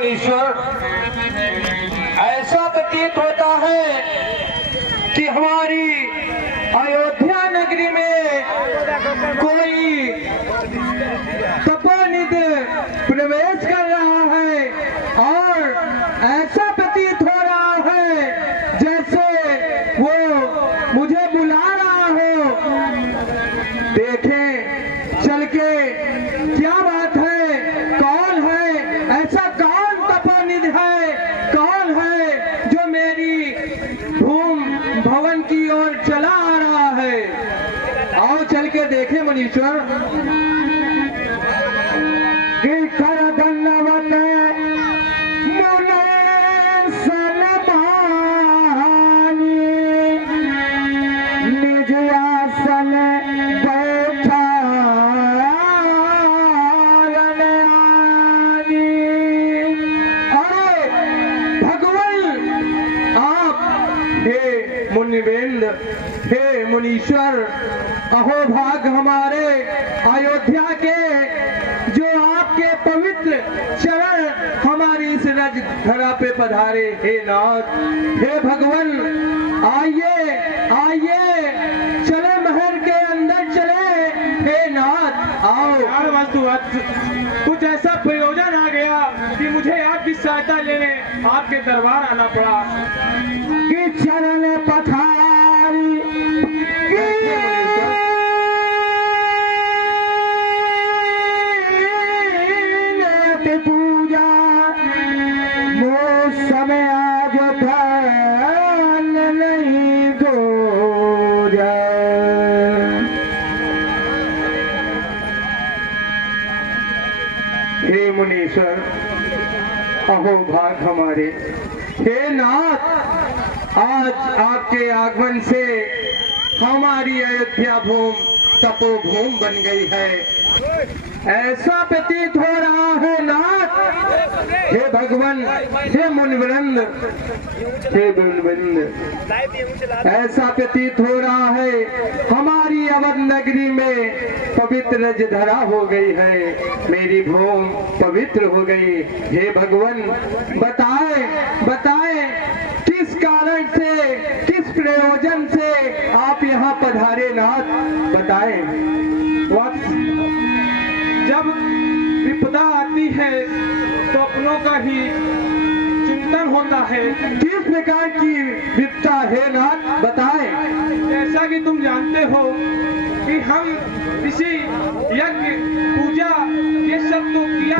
मुनीश्वर, ऐसा प्रतीत होता है कि हमारी अयोध्या नगरी में कोई तपोनिधि प्रवेश कर रहा है और ऐसा प्रतीत हो रहा है जैसे वो मुझे बुला रहा हो। देखें चल के क्या बात है, कौन है, ऐसा कौन तपोनिधि है, कौन है जो मेरी भूम भवन की ओर चला आ रहा है। आओ चल के देखें मुनीश्वर। हे मुनीश्वर, अहो भाग हमारे अयोध्या के जो आपके पवित्र चरण हमारी इस रज धरा पे पधारे। हे नाथ, हे भगवान, आइए आइए, चले महल के अंदर चले। हे नाथ आओ। कुछ ऐसा प्रयोजन आ गया कि मुझे आपकी सहायता लेने आपके दरबार आना पड़ा। कि चरण पधारी पूजा वो समय आज धन नहीं दो जाए। हे मुनीश्वर, अहो भाग हमारे। हे नाथ, आज आपके आगमन से हमारी अयोध्या भूम तपोभूम बन गई है। ऐसा प्रतीत हो रहा है नाथ। हे भगवान, हे मुनिवृंद, हे मुनिवृंद, ऐसा प्रतीत हो रहा है हमारी अवध नगरी में पवित्र रज धरा हो गई है। मेरी भूम पवित्र हो गई। हे भगवान, बताए बताए किस कारण से, किस प्रयोजन से आप यहाँ पधारे नाथ, बताएं। जब विपदा आती है तो अपनों का ही चिंतन होता है। किस प्रकार की विपदा है नाथ, बताएं। जैसा कि तुम जानते हो कि हम किसी यज्ञ पूजा ये सब तो किया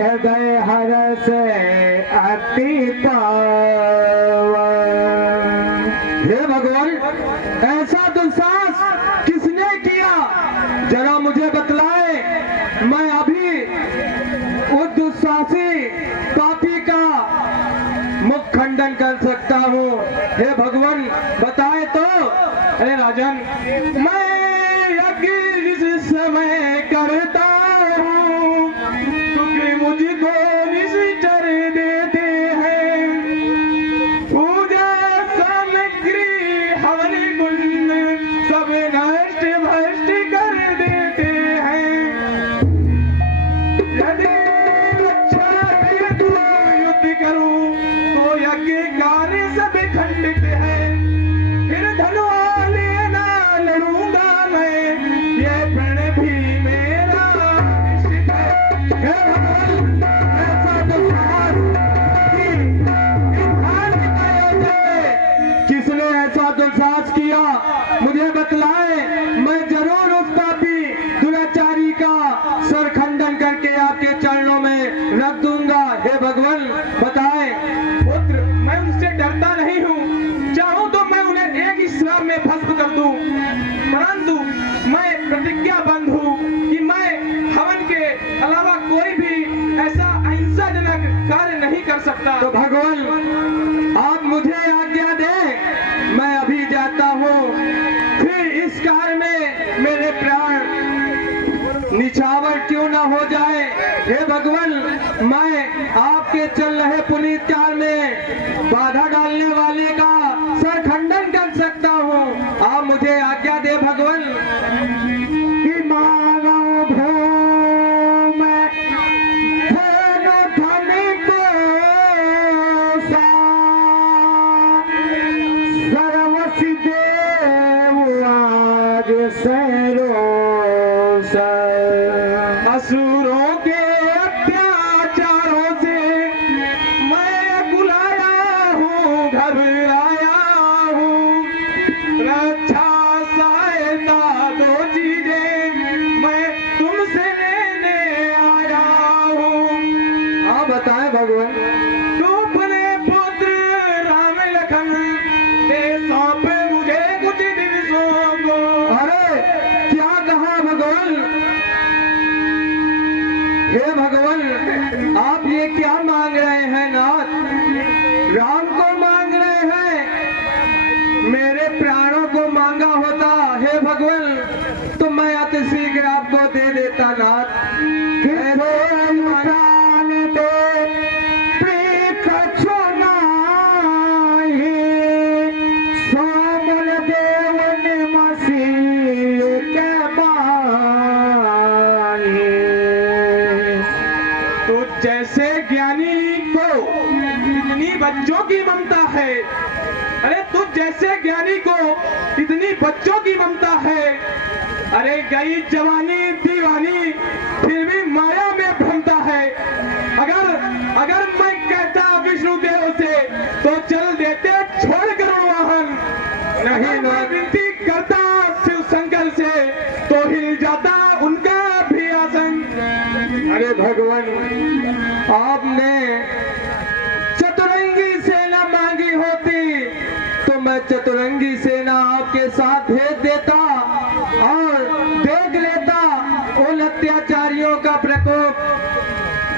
हृदय हर से अति हे भगवान, ऐसा दुस्साहस किसने किया, जरा मुझे बतलाए। मैं अभी उस दुस्साहसी पापी का मुख खंडन कर सकता हूँ। हे भगवान, बताए तो। अरे राजन, मैं यज्ञ जिस समय करता हूँ क्योंकि मुझको निश्चर देते हैं। पूजा सामग्री हवन कुंड सब नष्ट भ्रष्ट कर देते हैं। यदि रक्षा हेतु युद्ध करूं तो यज्ञ कार्य सब खंडित है। फिर धनुआ लेना लड़ूंगा मैं, ये प्रण भी मेरा निश्चित है। ऐसा दुस्साहस किसने ऐसा दुस्साहस किया, मुझे बतलाए। मैं जरूर उस पापी दुराचारी का सर खंडन करके आपके चरणों में रख दूंगा। हे भगवान, बताए। पुत्र, मैं उनसे डरता नहीं हूँ। चाहूं तो मैं उन्हें एक ही श्राप में भस्म कर दूं, परंतु मैं प्रतिज्ञाबद्ध हूँ कि मैं हवन के अलावा कोई भी ऐसा अहिंसाजनक कार्य नहीं कर सकता। तो भगवान, आप मुझे आज्ञा दें, मैं अभी जाता मान सकता हूँ। आप मुझे आज्ञा दे भगवान कि मानो भूम सर्वसी देव आज असुरों के अत्याचारों से मैं बुलाया हूँ, घबराया हूँ। रक्षा सहायता दो चीजें मैं तुमसे लेने आया हूँ। हाँ बताएं भगवान। तू अपने पुत्र राम लखन दे सौंपे मुझे कुछ दिवसों को। अरे क्या कहा भगवान? हे भगवान, आप ये क्या मांग रहे हैं नाथ? राम को मांग रहे हैं, मेरे प्राणों को मांगा होता हे भगवान तो मैं अति शीघ्र आपको दे देता नाथ। प्राण दे कछु नाही, सोमल देव मसीह के माही। तो जैसे ज्ञानी को इतनी बच्चों की ममता है, अरे तुझ जैसे ज्ञानी को इतनी बच्चों की ममता है। अरे गई जवानी दीवानी फिर भी माया में भ्रमता है। अगर मैं कहता विष्णुदेव से तो चल देते छोड़ गरुड़ वाहन। नहीं मैं विनती करता शिव शंकर से तो हिल जाता उनका भी आसन। अरे भगवान, आपने चतुरंगी सेना मांगी होती तो मैं चतुरंगी सेना आपके साथ भेज देता और देख लेता उन अत्याचारियों का प्रकोप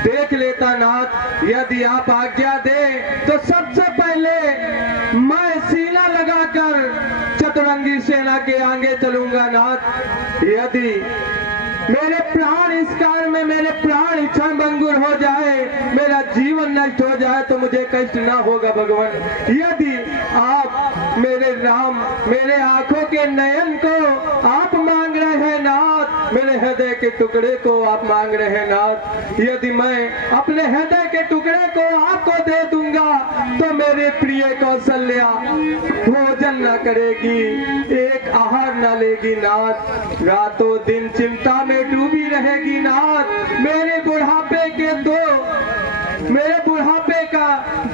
देख लेता नाथ। यदि आप आज्ञा दे तो सबसे पहले मैं सीना लगाकर चतुरंगी सेना के आगे चलूंगा नाथ। यदि मेरे प्राण इस काल में मेरे प्राण क्षण भंगुर हो जाए, मेरा जीवन नष्ट हो जाए तो मुझे कष्ट ना होगा भगवान। यदि आप मेरे राम, मेरे आंखों के नयन को आप मांग रहे हैं नाथ, मेरे हृदय के टुकड़े को आप मांग रहे हैं नाथ, यदि मैं अपने हृदय के टुकड़े को आपको दे दूंगा तो मेरे प्रिय कौशल्या भोजन न करेगी, एक आहार न लेगी नाथ, रातों दिन चिंता में डूबी रहेगी नाथ। मेरे बुढ़ापे का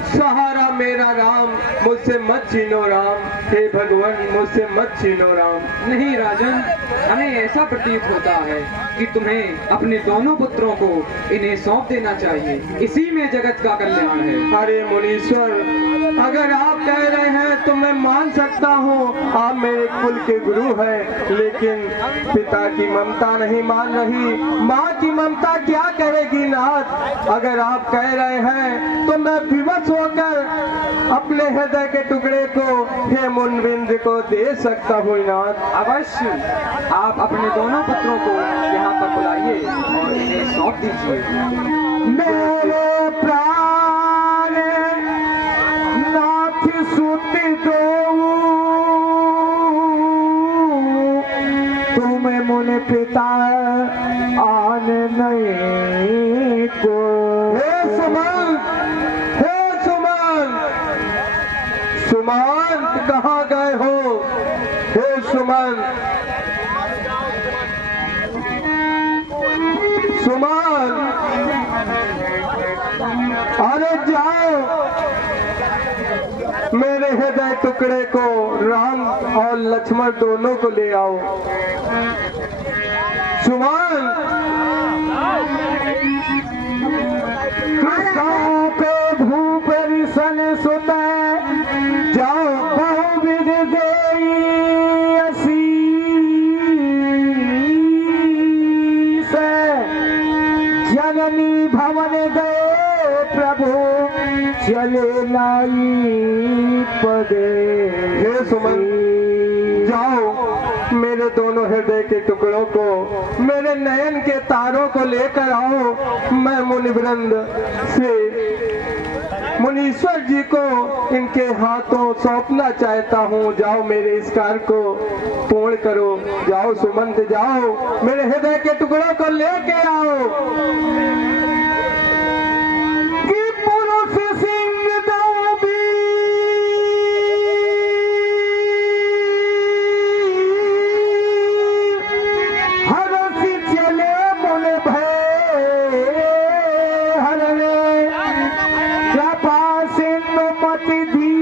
सहारा मेरा राम, मुझसे मत छीनो राम। हे भगवान, मुझसे मत छीनो राम। नहीं राजन, हमें ऐसा प्रतीत होता है कि तुम्हें अपने दोनों पुत्रों को इन्हें सौंप देना चाहिए, इसी में जगत का कल्याण है। अरे मुनीश्वर, अगर आप कह रहे हैं तो मैं मान सकता हूँ, आप मेरे कुल के गुरु हैं, लेकिन पिता की ममता नहीं मान रही, माँ की ममता क्या करेगी नाथ। अगर आप कह रहे हैं तो मैं विवश होकर अपने हृदय के टुकड़े को हे मुनविंद को दे सकता हूँ नाथ। अवश्य, आप अपने दोनों पुत्रों को यहाँ पर बुलाइए और इन्हें सौंप दीजिए। मेरे प्राण नाथ सुति दो, तुम्हें मुन पिता आन नहीं को। हे सुमन, हे सुमन, सुमन कहाँ गए हो? हे सुमन, सुमन, अरे जाओ मेरे हृदय टुकड़े को राम और लक्ष्मण दोनों को ले आओ। सुमन, पे भूप रिसन सुते जाओ बहुविध देई से जननी भवन गए प्रभु चले लाई पदे। हे सुमन, जाओ मेरे दोनों हृदय के टुकड़ों को, मेरे नयन के तारों को लेकर आओ। मैं मुनिवृंद से मुनीश्वर जी को इनके हाथों सौंपना चाहता हूँ। जाओ मेरे इस कार्य को पूर्ण करो। जाओ सुमंत, जाओ मेरे हृदय के टुकड़ों को लेके आओ। कि पुरुष सिंह दौबी हरसि चले मुन भय हरने कृपा सिंधु मति दी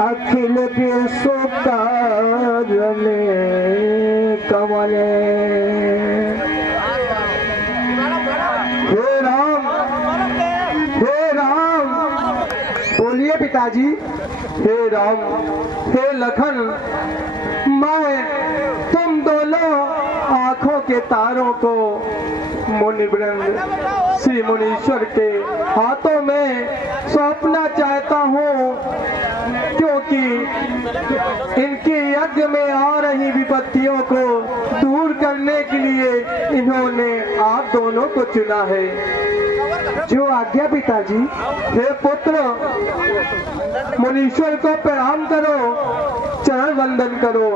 अखिल विश्व करने कमले। हे राम, हे राम, बोलिए पिताजी। हे राम, हे लखन, मैं तुम दोनों आंखों के तारों को मुनिवृंद श्री मुनीश्वर के हाथों में सौंपना चाहता हूँ, क्योंकि इनके यज्ञ में आ रही विपत्तियों को दूर करने के लिए इन्होंने आप दोनों को चुना है। जो आज्ञा पिताजी। हे पुत्र, मुनीश्वर को प्रणाम करो, चरण वंदन करो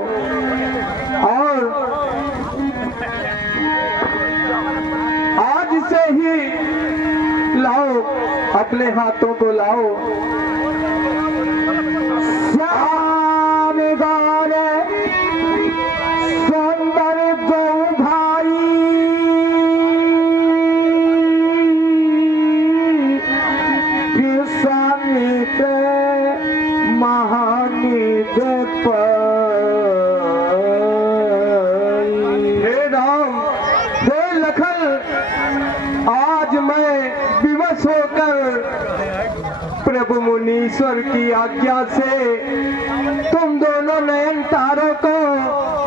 और आज से ही लाओ, अपने हाथों को लाओ। श्याम गाने सुंदर गौ भाई विश्वामित्र महानिध हे राम, हे लखन, आज मैं विवश होकर प्रभु मुनीश्वर की आज्ञा से तुम दोनों नयन तारों को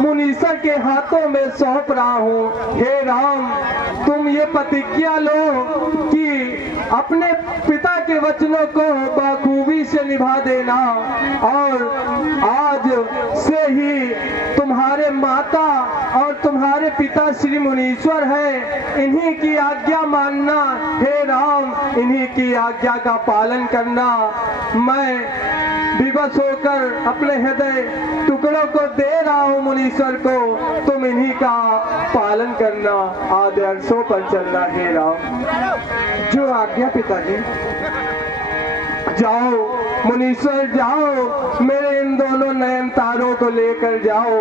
मुनीश्वर के हाथों में सौंप रहा हूँ। हे राम, तुम ये प्रतिज्ञा लो कि अपने पिता के वचनों को बखूबी से निभा देना और आज से ही तुम्हारे माता और तुम्हारे पिता श्री मुनीश्वर हैं, इन्हीं की आज्ञा मानना। हे राम, इन्हीं की आज्ञा का पालन करना। मैं विवश होकर अपने हृदय टुकड़ों को दे रहा हूँ मुनीश्वर को, तुम इन्हीं का पालन करना, आदर्शों पर चलना। हे राम, जो आज्ञा पिताजी। जाओ मुनीश्वर, जाओ मेरे इन दोनों नयन तारों को लेकर जाओ।